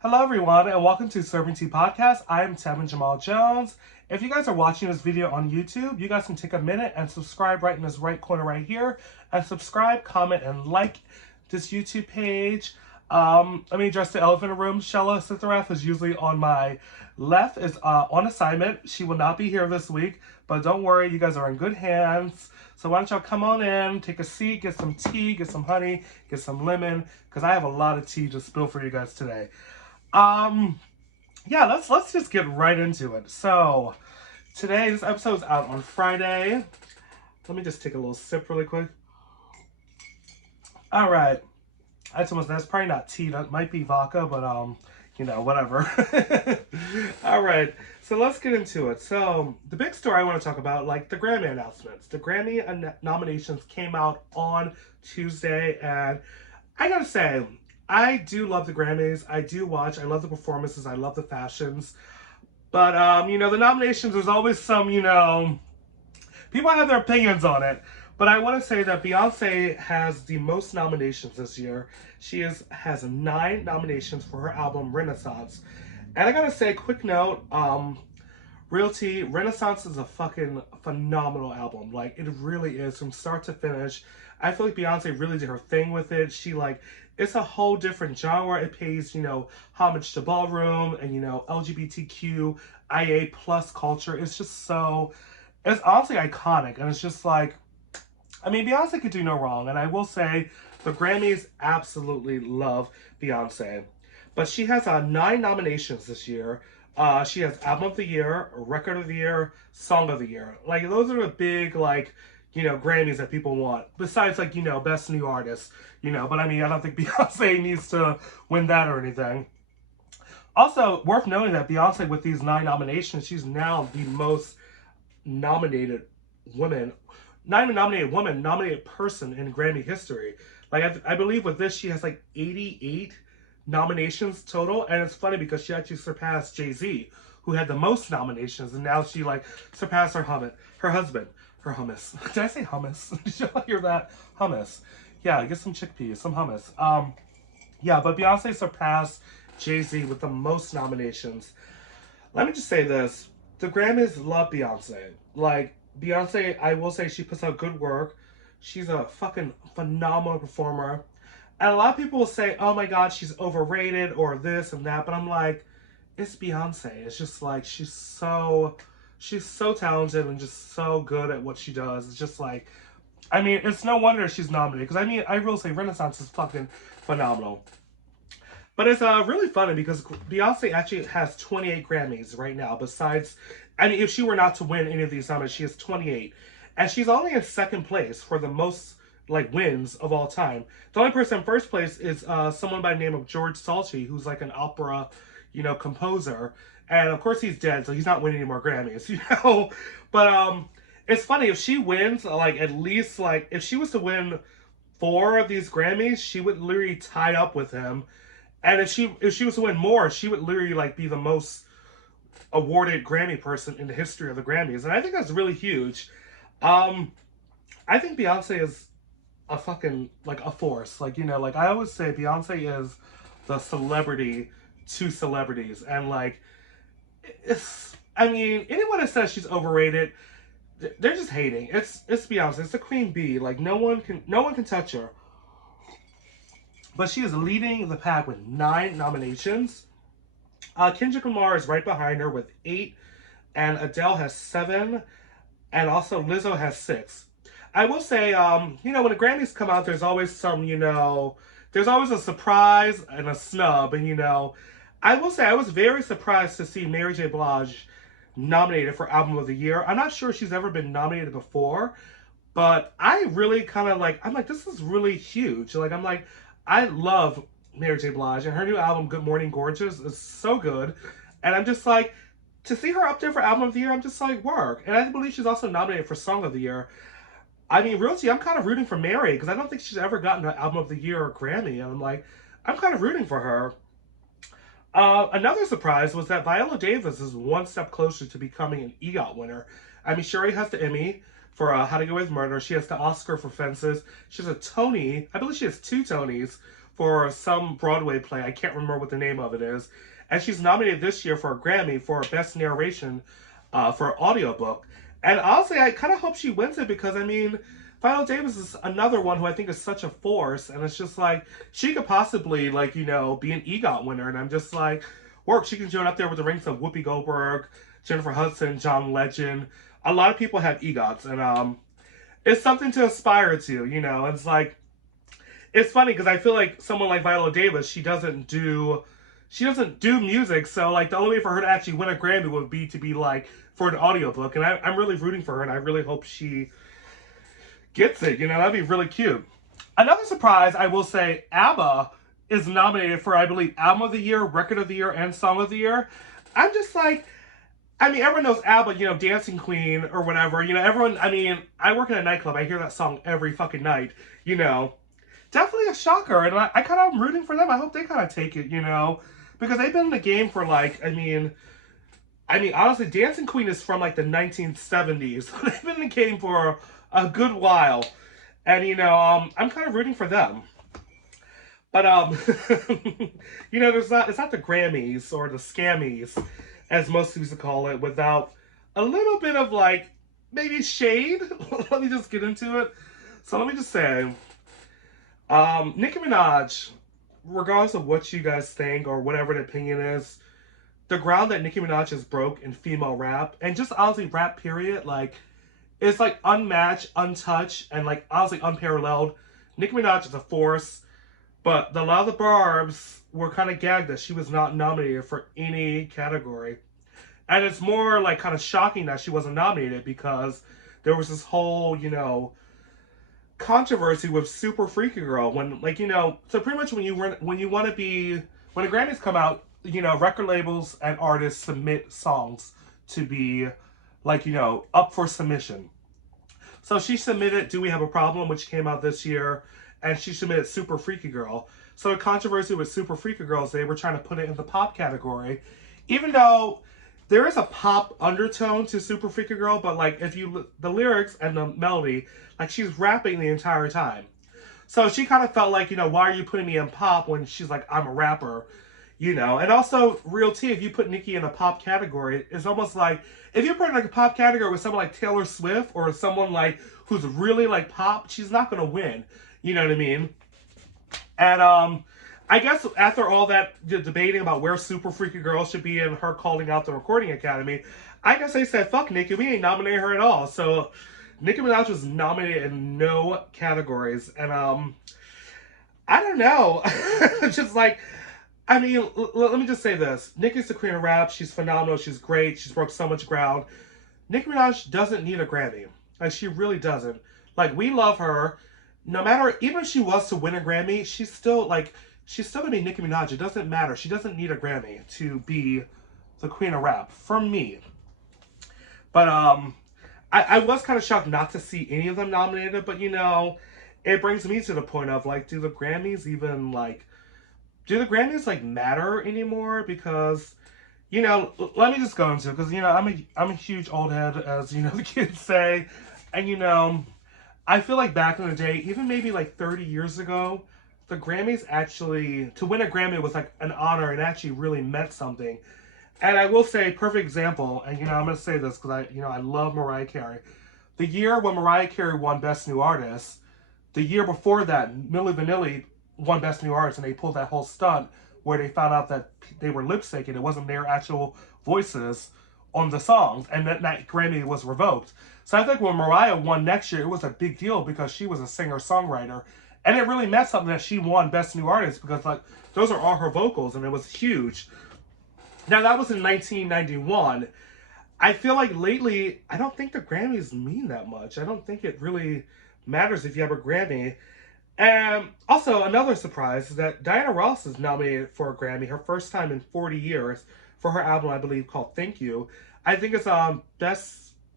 Hello everyone and welcome to Serving Tea Podcast. I am Tevin Jamal Jones. If you guys are watching this video on YouTube, you guys can take a minute and subscribe right in this right corner right here. And subscribe, comment, and like this YouTube page. Let me address the elephant in the room. Shella Sitharath is usually on my left, is on assignment. She will not be here this week, but don't worry, you guys are in good hands. So why don't y'all come on in, take a seat, get some tea, get some honey, get some lemon, because I have a lot of tea to spill for you guys today. Um, yeah, let's just get right into it. So today, this episode is out on Friday. Let me just take a little sip really quick. All right, that's probably not tea. That might be vodka, but whatever. All right, so let's get into it. So the big story I want to talk about, like the Grammy announcements. The Grammy nominations came out on Tuesday, and I gotta say, I do love the Grammys. I do watch. I love the performances. I love the fashions. But the nominations, there's always some, people have their opinions on it. But I want to say that Beyonce has the most nominations this year. She has 9 nominations for her album Renaissance. And I gotta say, quick note, Realty, Renaissance is a fucking phenomenal album. Like, it really is from start to finish. I feel like Beyonce really did her thing with it. It's a whole different genre. It pays, homage to ballroom and, LGBTQIA plus culture. It's honestly iconic. And it's just like, Beyonce could do no wrong. And I will say, the Grammys absolutely love Beyonce. But she has 9 nominations this year. She has Album of the Year, Record of the Year, Song of the Year. Like, those are the big, Grammys that people want. Besides, Best New Artist, But I don't think Beyonce needs to win that or anything. Also, worth noting that Beyonce, with these 9 nominations, she's now the most nominated woman, not even nominated woman, nominated person in Grammy history. Like, I believe with this, she has 88 nominations total, and it's funny because she actually surpassed Jay-Z, who had the most nominations, and now she surpassed her husband, her hummus. Did I say hummus? Did you hear that? Hummus. Yeah, get some chickpeas, some hummus. Yeah, but Beyonce surpassed Jay-Z with the most nominations. Let me just say this: the Grammys love Beyonce. Like, Beyonce, I will say she puts out good work. She's a fucking phenomenal performer. And a lot of people will say, oh my God, she's overrated or this and that. But I'm like, it's Beyonce. It's just like, she's so talented and just so good at what she does. It's just like, it's no wonder she's nominated. Because I will say Renaissance is fucking phenomenal. But it's really funny because Beyonce actually has 28 Grammys right now. Besides, if she were not to win any of these summits, she has 28. And she's only in second place for the most wins of all time. The only person in first place is someone by the name of George Salty, who's like an opera, composer. And of course he's dead, so he's not winning any more Grammys, But it's funny, if she wins, at least if she was to win 4 of these Grammys, she would literally tie up with him. And if she was to win more, she would literally be the most awarded Grammy person in the history of the Grammys. And I think that's really huge. I think Beyonce is a fucking a force. I always say Beyonce is the celebrity to celebrities. And anyone that says she's overrated, they're just hating. It's Beyonce. It's the queen bee. No one can touch her. But she is leading the pack with 9 nominations. Kendrick Lamar is right behind her with 8, and Adele has 7, and also Lizzo has 6. I will say, when the Grammys come out, there's always there's always a surprise and a snub, and I will say I was very surprised to see Mary J. Blige nominated for Album of the Year. I'm not sure she's ever been nominated before, but I really kind of I'm like, this is really huge. I love Mary J. Blige, and her new album, Good Morning Gorgeous, is so good. And I'm just to see her up there for Album of the Year, I'm just work. And I believe she's also nominated for Song of the Year. Realty, I'm kind of rooting for Mary, because I don't think she's ever gotten an Album of the Year or Grammy. And I'm kind of rooting for her. Another surprise was that Viola Davis is one step closer to becoming an EGOT winner. She already has the Emmy for How to Get Away with Murder. She has the Oscar for Fences. She has a Tony. I believe she has 2 Tonys for some Broadway play. I can't remember what the name of it is. And she's nominated this year for a Grammy for Best Narration for an audiobook. And honestly, I kind of hope she wins it because, I mean, Viola Davis is another one who I think is such a force. And it's just like, she could possibly, like, you know, be an EGOT winner. And I'm just like, work, she can join up there with the ranks of Whoopi Goldberg, Jennifer Hudson, John Legend. A lot of people have EGOTs. And it's something to aspire to, you know. It's like, it's funny because I feel like someone like Viola Davis, she doesn't do music, so like the only way for her to actually win a Grammy would be to be like for an audiobook. And I'm really rooting for her, and I really hope she gets it. You know, that'd be really cute. Another surprise, I will say, ABBA is nominated for, I believe, Album of the Year, Record of the Year, and Song of the Year. I'm just like, I mean, everyone knows ABBA, you know, Dancing Queen or whatever. You know, everyone, I mean, I work in a nightclub. I hear that song every fucking night, you know. Definitely a shocker, and I kind of am rooting for them. I hope they kind of take it, you know, because they've been in the game for like, I mean, honestly, Dancing Queen is from like the 1970s. So they've been in the game for a good while, and you know, I'm kind of rooting for them. But you know, it's not the Grammys or the Scammies, as most used to call it, without a little bit of like maybe shade. Let me just get into it. So let me just say. Nicki Minaj, regardless of what you guys think or whatever the opinion is, the ground that Nicki Minaj has broke in female rap, and just honestly rap period, like, it's like unmatched, untouched, and like honestly unparalleled. Nicki Minaj is a force, but a lot of the Barbs were kind of gagged that she was not nominated for any category. And it's more like kind of shocking that she wasn't nominated because there was this whole, you know, controversy with Super Freaky Girl when, like, you know, so pretty much when you want to be, when the Grammys come out, you know, record labels and artists submit songs to be, like, you know, up for submission. So she submitted Do We Have a Problem, which came out this year, and she submitted Super Freaky Girl. So the controversy with Super Freaky Girls, they were trying to put it in the pop category, even though there is a pop undertone to Super Freaky Girl, but like if you the lyrics and the melody, like she's rapping the entire time. So she kind of felt like, you know, why are you putting me in pop when she's like, I'm a rapper, you know? And also, real tea, if you put Nicki in a pop category, it's almost like, if you put in like a pop category with someone like Taylor Swift or someone like, who's really like pop, she's not going to win. You know what I mean? And I guess after all that debating about where Super Freaky Girl should be and her calling out the Recording Academy, I guess they said, fuck Nicki, we ain't nominating her at all. So Nicki Minaj was nominated in no categories. And I don't know. Just like, I mean, let me just say this. Nicki's the queen of rap. She's phenomenal. She's great. She's broke so much ground. Nicki Minaj doesn't need a Grammy. Like, she really doesn't. Like, we love her. No matter, even if she was to win a Grammy, she's still going to be Nicki Minaj. It doesn't matter. She doesn't need a Grammy to be the queen of rap, for me. But, I was kind of shocked not to see any of them nominated, but, you know, it brings me to the point of, like, do the Grammys, like, matter anymore? Because, you know, let me just go into it, because, you know, I'm a huge old head, as, you know, the kids say, and, you know, I feel like back in the day, even maybe like 30 years ago, the Grammys actually, to win a Grammy was like an honor and actually really meant something. And I will say, perfect example, and, you know, I'm going to say this because I love Mariah Carey. The year when Mariah Carey won Best New Artist, the year before that, Milli Vanilli won Best New Artist, and they pulled that whole stunt where they found out that they were lip syncing. It wasn't their actual voices on the songs, and that Grammy was revoked. So I think when Mariah won next year, it was a big deal because she was a singer-songwriter, and it really meant something that she won Best New Artist because, like, those are all her vocals, and it was huge. Now, that was in 1991. I feel like lately, I don't think the Grammys mean that much. I don't think it really matters if you have a Grammy. And also, another surprise is that Diana Ross is nominated for a Grammy, her first time in 40 years, for her album, I believe, called Thank You. I think it's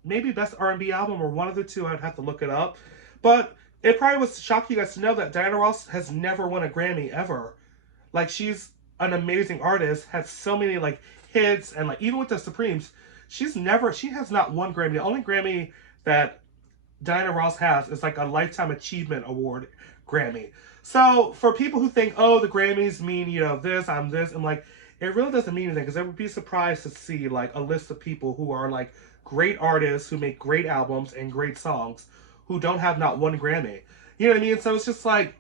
maybe best R&B album or one of the two. I'd have to look it up. But it probably was shocking you guys to know that Diana Ross has never won a Grammy ever. Like, she's an amazing artist, has so many like hits, and like even with the Supremes, she has not won Grammy. The only Grammy that Diana Ross has is like a Lifetime Achievement Award Grammy. So for people who think, oh, the Grammys mean, this, I'm like, it really doesn't mean anything because I would be surprised to see like a list of people who are like great artists who make great albums and great songs who don't have not one Grammy. You know what I mean? So it's just like,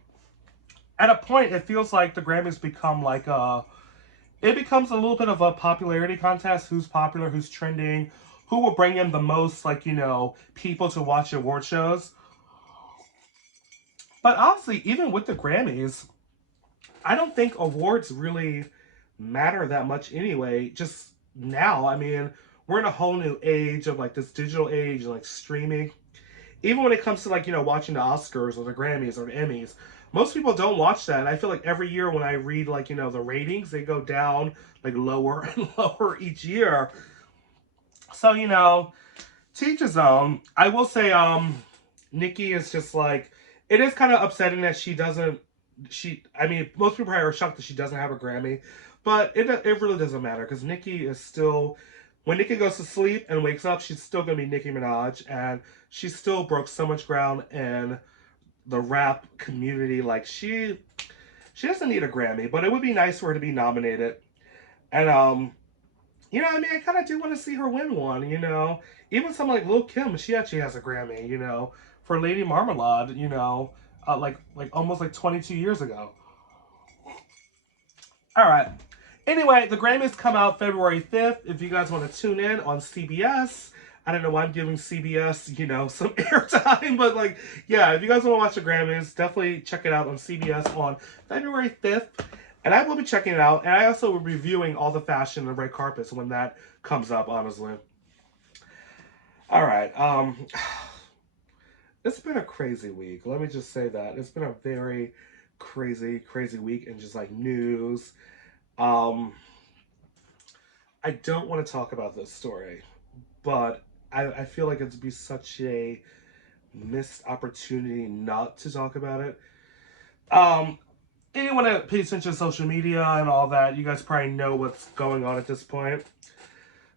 at a point, it feels like the Grammys become like it becomes a little bit of a popularity contest. Who's popular, who's trending, who will bring in the most, like, people to watch award shows. But honestly, even with the Grammys, I don't think awards really matter that much anyway. Just now, I mean, we're in a whole new age of like this digital age, like streaming. Even when it comes to like, watching the Oscars or the Grammys or the Emmys, most people don't watch that. And I feel like every year when I read like, the ratings, they go down like lower and lower each year. So, to each his own. I will say, Nikki is just like, it is kind of upsetting that she doesn't. I mean, most people are shocked that she doesn't have a Grammy, but it really doesn't matter because Nikki is still. When Nikki goes to sleep and wakes up, she's still gonna be Nicki Minaj, and she still broke so much ground in the rap community. Like she doesn't need a Grammy, but it would be nice for her to be nominated. And I mean, I kind of do want to see her win one. Even someone like Lil Kim, she actually has a Grammy, for Lady Marmalade, like almost like 22 years ago. All right. Anyway, the Grammys come out February 5th. If you guys want to tune in on CBS, I don't know why I'm giving CBS, some airtime, but like, yeah, if you guys want to watch the Grammys, definitely check it out on CBS on February 5th. And I will be checking it out. And I also will be reviewing all the fashion and red carpets when that comes up, honestly. All right. It's been a crazy week. Let me just say that. It's been a very crazy, crazy week in just like news. Um, I don't want to talk about this story, but I feel like it'd be such a missed opportunity not to talk about it. Um, Anyone that pays attention to social media and all that, you guys probably know what's going on at this point.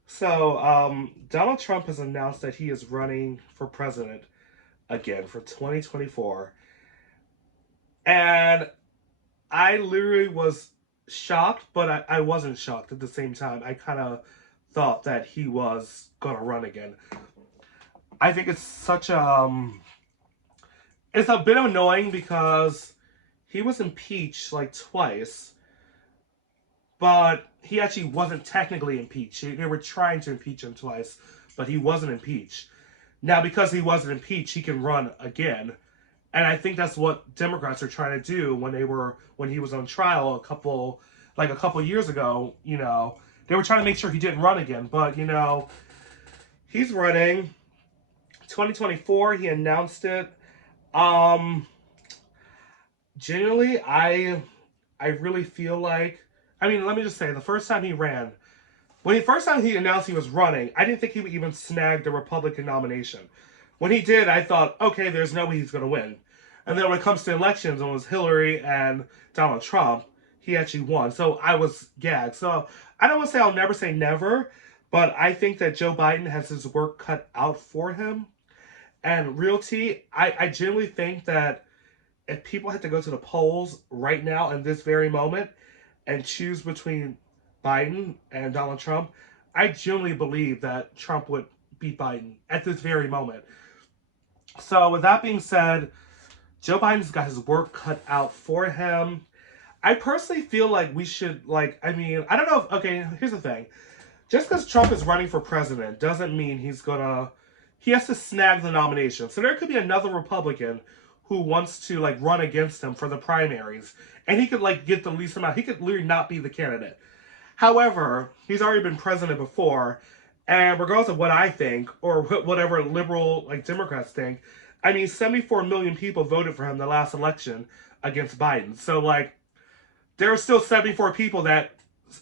So, Donald Trump has announced that he is running for president again for 2024. And I literally was shocked, but I wasn't shocked at the same time. I kind of thought that he was going to run again. I think it's a bit annoying because he was impeached like twice, but he actually wasn't technically impeached. They were trying to impeach him twice, but he wasn't impeached. Now, because he wasn't impeached, he can run again. And I think that's what Democrats are trying to do when he was on trial a couple years ago. They were trying to make sure he didn't run again. But he's running 2024. He announced it. Um, Generally, I really feel like, I mean, let me just say, the first time he ran, when the first time he announced he was running, I didn't think he would even snag the Republican nomination. When he did, I thought, okay, there's no way he's going to win. And then when it comes to elections, when it was Hillary and Donald Trump, he actually won. So I was gagged. So I don't want to say I'll never say never, but I think that Joe Biden has his work cut out for him. And realty, I genuinely think that if people had to go to the polls right now in this very moment and choose between Biden and Donald Trump, I genuinely believe that Trump would beat Biden at this very moment. So, with that being said, Joe Biden's got his work cut out for him. I personally feel like we should, I mean, I don't know if, okay, here's the thing. Just because Trump is running for president doesn't mean he has to snag the nomination. So there could be another Republican who wants to, run against him for the primaries. And he could, get the least amount. He could literally not be the candidate. However, he's already been president before, and regardless of what I think or whatever liberal Democrats think, I mean 74 million people voted for him the last election against Biden. So there are still 74 people that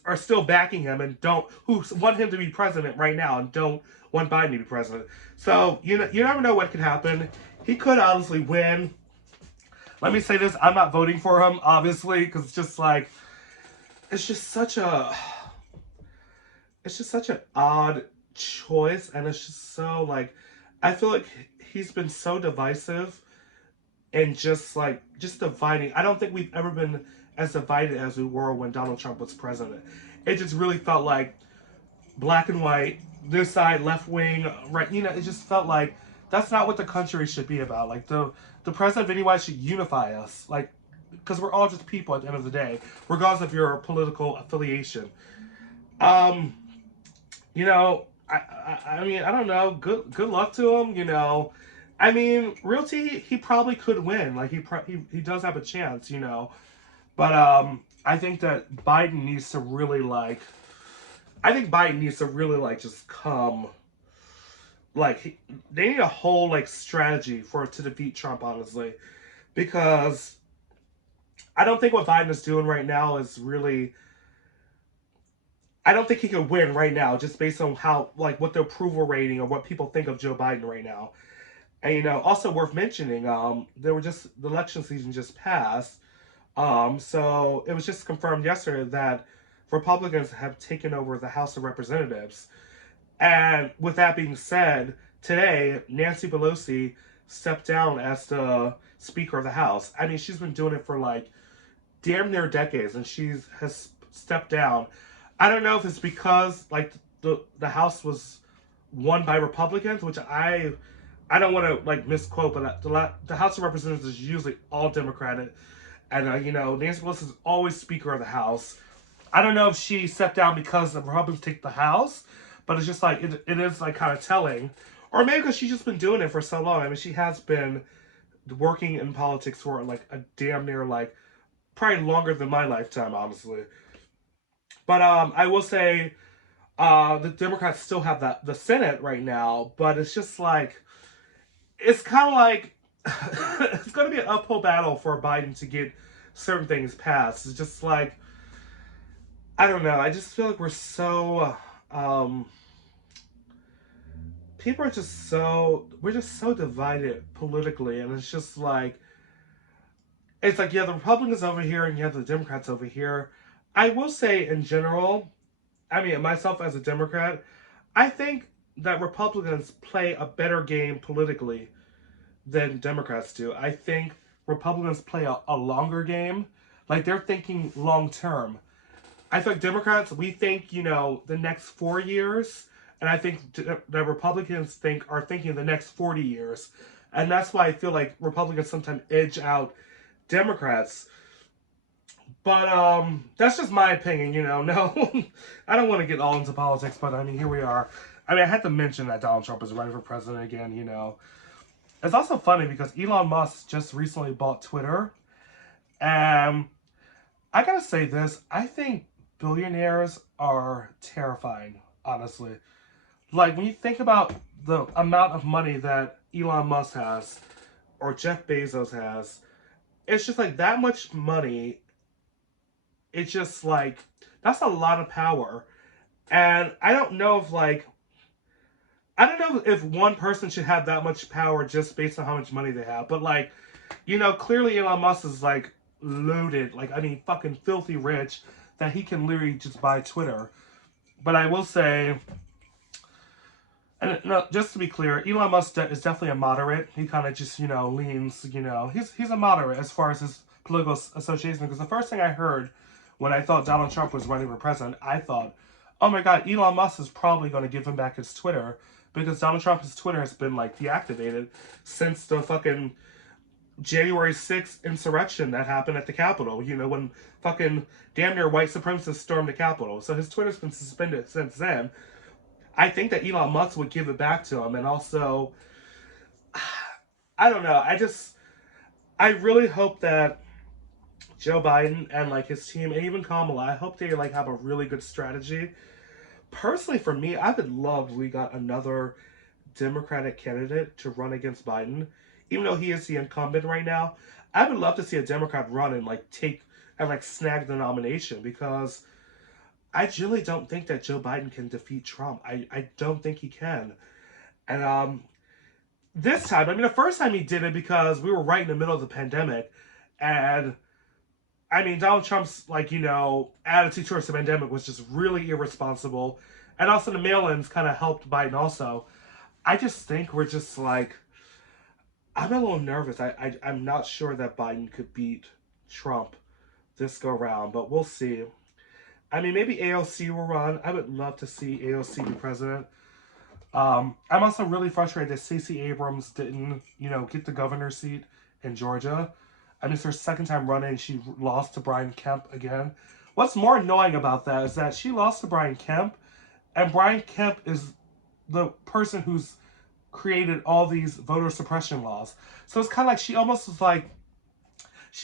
are still backing him and who want him to be president right now and don't want Biden to be president. So you never know what could happen. He could honestly win. Let me say this: I'm not voting for him, obviously, because it's just such a it's just such an odd choice, and it's just so I feel like he's been so divisive and just dividing. I don't think we've ever been as divided as we were when Donald Trump was president. It just really felt like black and white, this side, left wing, right. It just felt like that's not what the country should be about. Like the president of anyway should unify us. Like because we're all just people at the end of the day, regardless of your political affiliation. Um, I mean, I don't know. Good luck to him. I mean, realty, he probably could win. Like he does have a chance. But I think that Biden needs to really like. I think Biden needs to really like just come. They need a whole like strategy for to defeat Trump, honestly, because I don't think what Biden is doing right now is really. I don't think he could win right now, just based on how like what the approval rating or what people think of Joe Biden right now. And also worth mentioning, there were just the election season just passed. So it was just confirmed yesterday that Republicans have taken over the House of Representatives. And with that being said, today Nancy Pelosi stepped down as the Speaker of the House. I mean, she's been doing it for like damn near decades, and has stepped down. I don't know if it's because like the House was won by Republicans, which I don't want to like misquote, but the House of Representatives is usually all Democratic, and Nancy Pelosi is always Speaker of the House. I don't know if she stepped down because the Republicans take the House, but it's just like it is like kind of telling, or maybe because she's just been doing it for so long. I mean, she has been working in politics for like a damn near like probably longer than my lifetime, honestly. But I will say the Democrats still have the Senate right now, but it's just like it's kind of like it's going to be an uphill battle for Biden to get certain things passed. It's just like I don't know. I just feel like people are just we're just so divided politically, and it's like you have the Republicans over here and you have the Democrats over here. I will say in general, I mean myself as a Democrat, I think that Republicans play a better game politically than Democrats do. I think Republicans play a longer game. Like they're thinking long term. I think Democrats, we think, the next 4 years. And I think the Republicans are thinking the next 40 years. And that's why I feel like Republicans sometimes edge out Democrats. But that's just my opinion, No, I don't want to get all into politics, but I mean, here we are. I mean, I had to mention that Donald Trump is running for president again. It's also funny because Elon Musk just recently bought Twitter. And I gotta say this, I think billionaires are terrifying, honestly. Like, when you think about the amount of money that Elon Musk has, or Jeff Bezos has, it's just like that much money. It's just like, that's a lot of power. And I don't know if one person should have that much power just based on how much money they have. But like, clearly Elon Musk is like loaded, like I mean fucking filthy rich, that he can literally just buy Twitter. But I will say, and no, just to be clear, Elon Musk is definitely a moderate. He kind of just leans, he's a moderate as far as his political association. Because the first thing I heard when I thought Donald Trump was running for president, I thought, oh my god, Elon Musk is probably going to give him back his Twitter, because Donald Trump's Twitter has been like deactivated since the fucking January 6th insurrection that happened at the Capitol, when fucking damn near white supremacists stormed the Capitol. So his Twitter's been suspended since then. I think that Elon Musk would give it back to him. And also, I don't know. I really hope that Joe Biden and like his team, and even Kamala, I hope they like have a really good strategy. Personally, for me, I would love if we got another Democratic candidate to run against Biden, even though he is the incumbent right now. I would love to see a Democrat run and like snag the nomination, because I really don't think that Joe Biden can defeat Trump. I don't think he can. And this time, I mean, the first time he did it because we were right in the middle of the pandemic, and I mean, Donald Trump's attitude towards the pandemic was just really irresponsible, and also the mail-ins kind of helped Biden. Also, I just think we're just like, I'm a little nervous. I'm not sure that Biden could beat Trump this go round, but we'll see. I mean, maybe AOC will run. I would love to see AOC be president. I'm also really frustrated that Stacey Abrams didn't, get the governor seat in Georgia. I mean, it's her second time running. She lost to Brian Kemp again. What's more annoying about that is that she lost to Brian Kemp, and Brian Kemp is the person who's created all these voter suppression laws. So it's kind of like she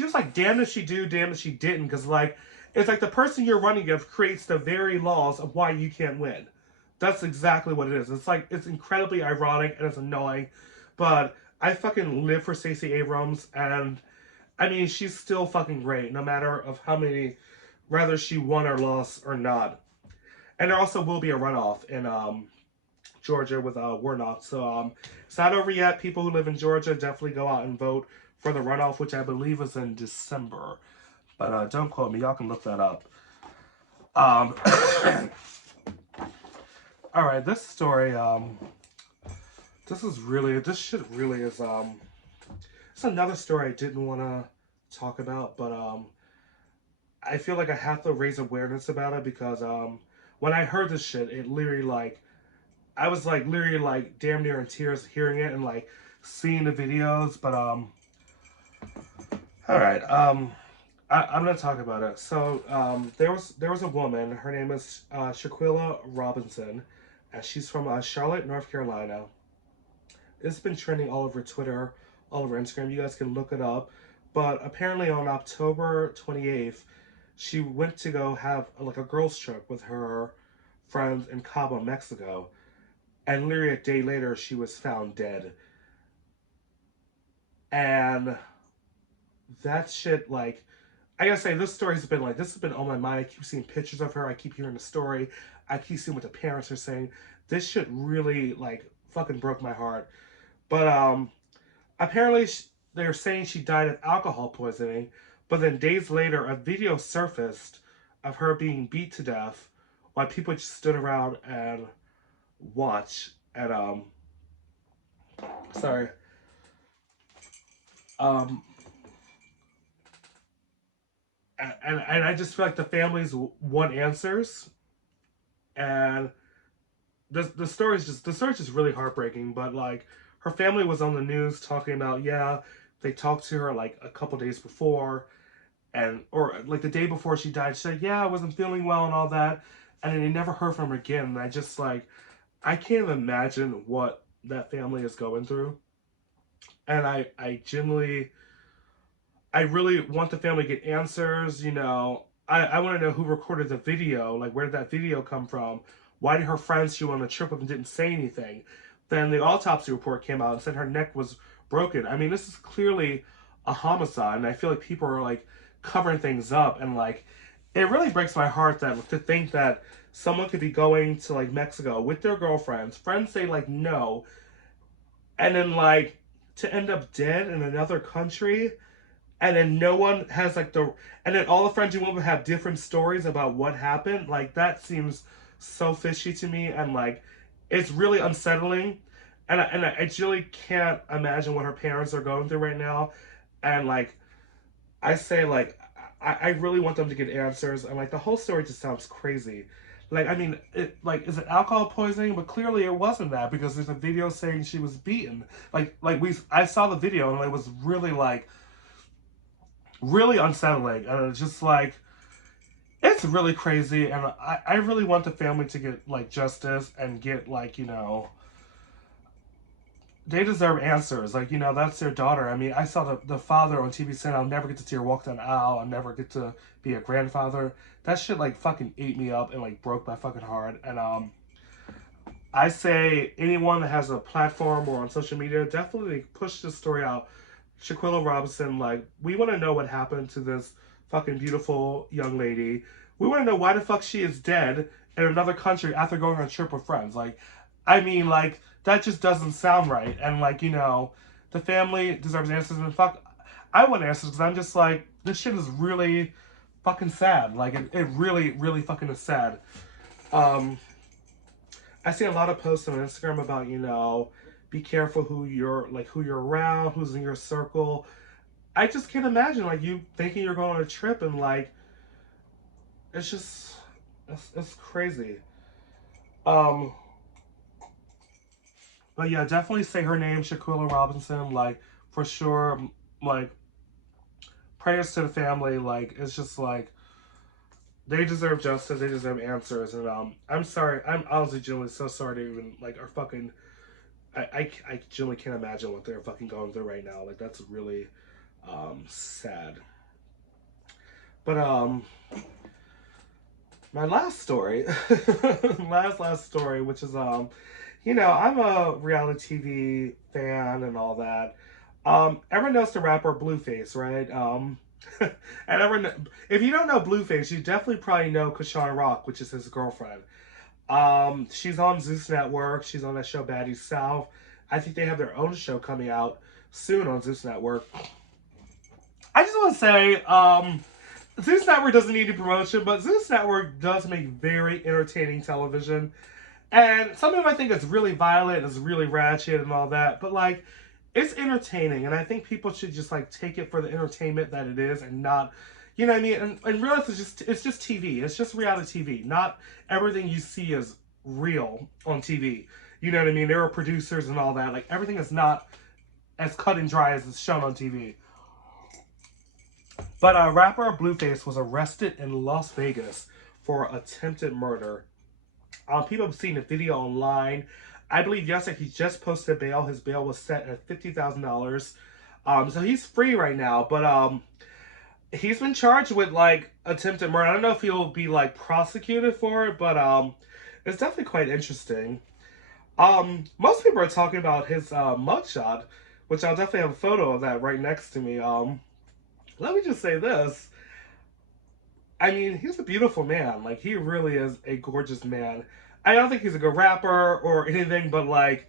was like, damn if she do, damn if she didn't, because like it's like the person you're running against creates the very laws of why you can't win. That's exactly what it is. It's like it's incredibly ironic and it's annoying, but I fucking live for Stacey Abrams, and I mean she's still fucking great, no matter of how many, whether she won or lost or not. And there also will be a runoff in Georgia with Warnock. So it's not over yet. People who live in Georgia definitely go out and vote for the runoff, which I believe is in December. But don't quote me. Y'all can look that up. Um, all right, this story. This shit really is. It's another story I didn't want to talk about, but I feel like I have to raise awareness about it because when I heard this shit, it literally like I was like literally like damn near in tears hearing it and like seeing the videos. But all right, I'm gonna talk about it. So there was a woman. Her name is Shanquella Robinson, and she's from Charlotte, North Carolina. It's been trending all over Twitter, all over Instagram. You guys can look it up. But apparently on October 28th, she went to go have like a girls trip with her friends in Cabo, Mexico, and literally a day later she was found dead. And that shit, like, I gotta say, this has been on my mind. I keep seeing pictures of her. I keep hearing the story. I keep seeing what the parents are saying. This shit really like fucking broke my heart. But apparently they're saying she died of alcohol poisoning. But then days later, a video surfaced of her being beat to death while people just stood around and watched. And sorry, um, and I just feel like the families want answers, and the story's just really heartbreaking. But like her family was on the news talking about, yeah, they talked to her like a couple days before, and or like the day before she died. She said, yeah, I wasn't feeling well and all that, and then they never heard from her again. And I just like I can't even imagine what that family is going through, and I really want the family to get answers. I want to know who recorded the video. Like, where did that video come from? Why did her friends she went on a trip with and didn't say anything? Then the autopsy report came out and said her neck was broken. I mean, this is clearly a homicide, and I feel like people are like covering things up, and like it really breaks my heart that to think that someone could be going to like Mexico with their girlfriends, friends say like no, and then like to end up dead in another country, and then no one has like and then all the friends you went with have different stories about what happened. Like that seems so fishy to me, and like it's really unsettling, and I really can't imagine what her parents are going through right now. And like I say, like I really want them to get answers, and like the whole story just sounds crazy. Like, I mean, it like is it alcohol poisoning? But clearly it wasn't that, because there's a video saying she was beaten. I saw the video and it was really like really unsettling, and it's just like it's really crazy. And I really want the family to get like justice and get like they deserve answers. Like, that's their daughter. I mean, I saw the father on TV saying, I'll never get to see her walk down the aisle. I'll never get to be a grandfather. That shit, like, fucking ate me up and, like, broke my fucking heart. And, I say anyone that has a platform or on social media, definitely push this story out. Shanquella Robinson, like, we want to know what happened to this fucking beautiful young lady. We want to know why the fuck she is dead in another country after going on a trip with friends. Like, I mean, like, that just doesn't sound right. And, like, the family deserves answers. And fuck, I want answers because I'm just like, this shit is really fucking sad. Like, it really, really fucking is sad. Um, I see a lot of posts on Instagram about, be careful who you're around, who's in your circle. I just can't imagine like you thinking you're going on a trip and like it's just it's crazy. Um, but yeah, definitely say her name, Shaquilla Robinson, like for sure. Like prayers to the family. Like it's just like they deserve justice. They deserve answers. And I'm sorry. I'm honestly genuinely so sorry to even like are fucking. I genuinely can't imagine what they're fucking going through right now. Like that's really sad. But my last story, last story, which is I'm a reality TV fan and all that. Everyone knows the rapper Blueface, right? And if you don't know Blueface, you definitely probably know Krishan Rock, which is his girlfriend. She's on Zeus Network. She's on that show Baddies South. I think they have their own show coming out soon on Zeus Network. I just want to say, Zeus Network doesn't need any promotion, but Zeus Network does make very entertaining television. And some of them I think is really violent, is really ratchet and all that, but like it's entertaining, and I think people should just like take it for the entertainment that it is, and not, you know what I mean, and realize it's just TV, it's just reality TV. Not everything you see is real on TV. You know what I mean? There are producers and all that. Like everything is not as cut and dry as it's shown on TV. But rapper Blueface was arrested in Las Vegas for attempted murder. People have seen the video online. I believe yesterday he just posted bail. His bail was set at $50,000. So he's free right now. But he's been charged with like attempted murder. I don't know if he'll be like prosecuted for it, but it's definitely quite interesting. Most people are talking about his mugshot, which I'll definitely have a photo of that right next to me. Let me just say this. I mean, he's a beautiful man. Like, he really is a gorgeous man. I don't think he's a good rapper or anything, but, like,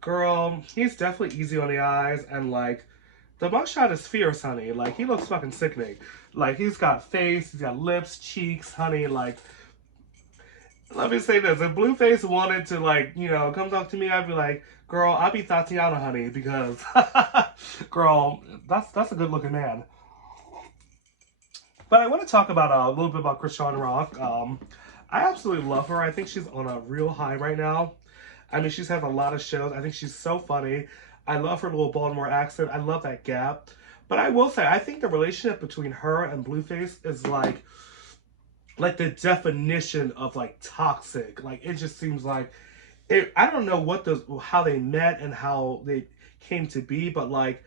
girl, he's definitely easy on the eyes. And, like, the mugshot is fierce, honey. Like, he looks fucking sickening. Like, he's got face, he's got lips, cheeks, honey. Like, let me say this. If Blueface wanted to, like, come talk to me, I'd be like, girl, I'll be Tatiana, honey, because, girl, that's a good looking man. But I want to talk about a little bit about Krishan Rock. I absolutely love her. I think she's on a real high right now. I mean, she's had a lot of shows. I think she's so funny. I love her little Baltimore accent. I love that gap. But I will say, I think the relationship between her and Blueface is like the definition of like toxic. Like it just seems like it. I don't know how they met and how they came to be, but like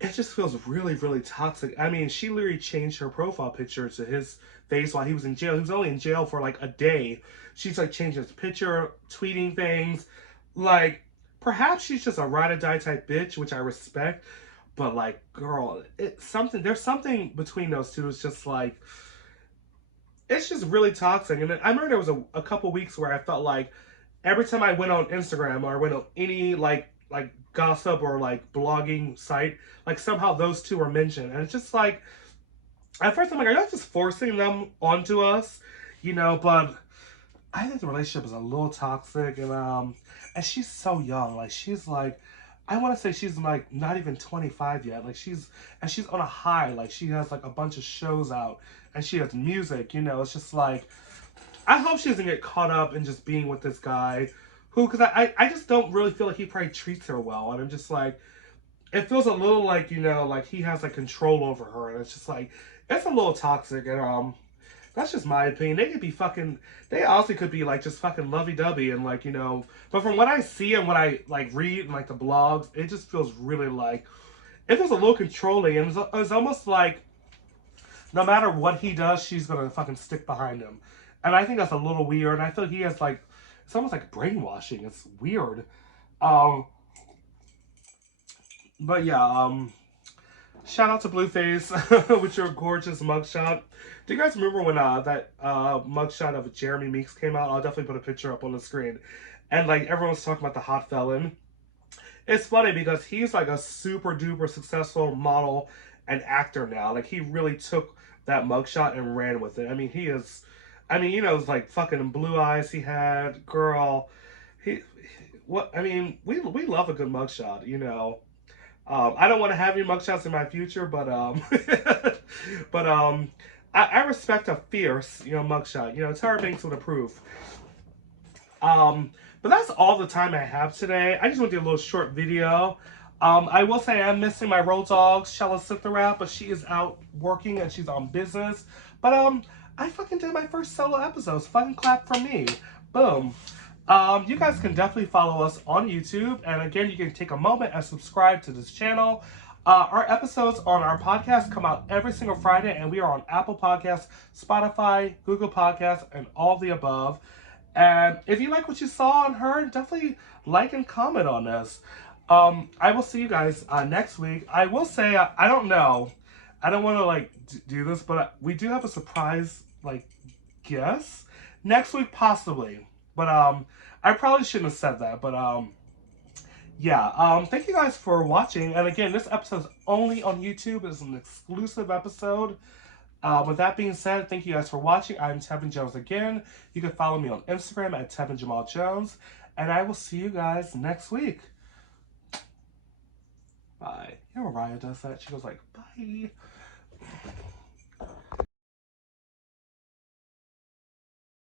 it just feels really, really toxic. I mean, she literally changed her profile picture to his face while he was in jail. He was only in jail for like a day. She's like changing his picture, tweeting things. Like, perhaps she's just a ride or die type bitch, which I respect. But like, girl, there's something between those two. It's just like, it's just really toxic. And I remember there was a couple weeks where I felt like every time I went on Instagram or went on any like gossip or like blogging site, like somehow those two were mentioned, and it's just like at first I'm like, are you just forcing them onto us, But I think the relationship is a little toxic, and she's so young. Like she's like, I want to say she's like not even 25 yet. Like she's on a high. Like she has like a bunch of shows out, and she has music. It's just like I hope she doesn't get caught up in just being with this guy who, because I just don't really feel like he probably treats her well. And I'm just like, it feels a little like, like he has like control over her. And it's just like, it's a little toxic. And that's just my opinion. They could be fucking, they also could be like just fucking lovey dovey and like, but from what I see and what I like read and like the blogs, it just feels really like, it feels a little controlling. And it's almost like, no matter what he does, she's gonna fucking stick behind him. And I think that's a little weird. And I feel like he has like, it's almost like brainwashing. It's weird. Um, but yeah, shout out to Blueface with your gorgeous mugshot. Do you guys remember when that mugshot of Jeremy Meeks came out? I'll definitely put a picture up on the screen. And like everyone was talking about the hot felon. It's funny because he's like a super duper successful model and actor now. Like he really took that mugshot and ran with it. I mean, he is. I mean, it's like fucking blue eyes he had, girl. He what I mean, we love a good mugshot, you know. I don't want to have any mugshots in my future, but but I respect a fierce, you know, mugshot. You know, Tara Banks would approve. But that's all the time I have today. I just want to do a little short video. I will say I'm missing my road dog, Shella Sitharath, but she is out working and she's on business. But I fucking did my first solo episodes. Fucking clap for me. Boom. You guys can definitely follow us on YouTube. And again, you can take a moment and subscribe to this channel. Our episodes on our podcast come out every single Friday, and we are on Apple Podcasts, Spotify, Google Podcasts, and all the above. And if you like what you saw and heard, definitely like and comment on this. I will see you guys next week. I will say, I don't know. I don't want to like do this, but we do have a surprise like guest next week possibly. But I probably shouldn't have said that. But yeah. Thank you guys for watching. And again, this episode is only on YouTube. It's an exclusive episode. With that being said, thank you guys for watching. I'm Tevin Jones again. You can follow me on Instagram at Tevin Jamal Jones. And I will see you guys next week. Bye. You know Mariah does that? She goes like, bye.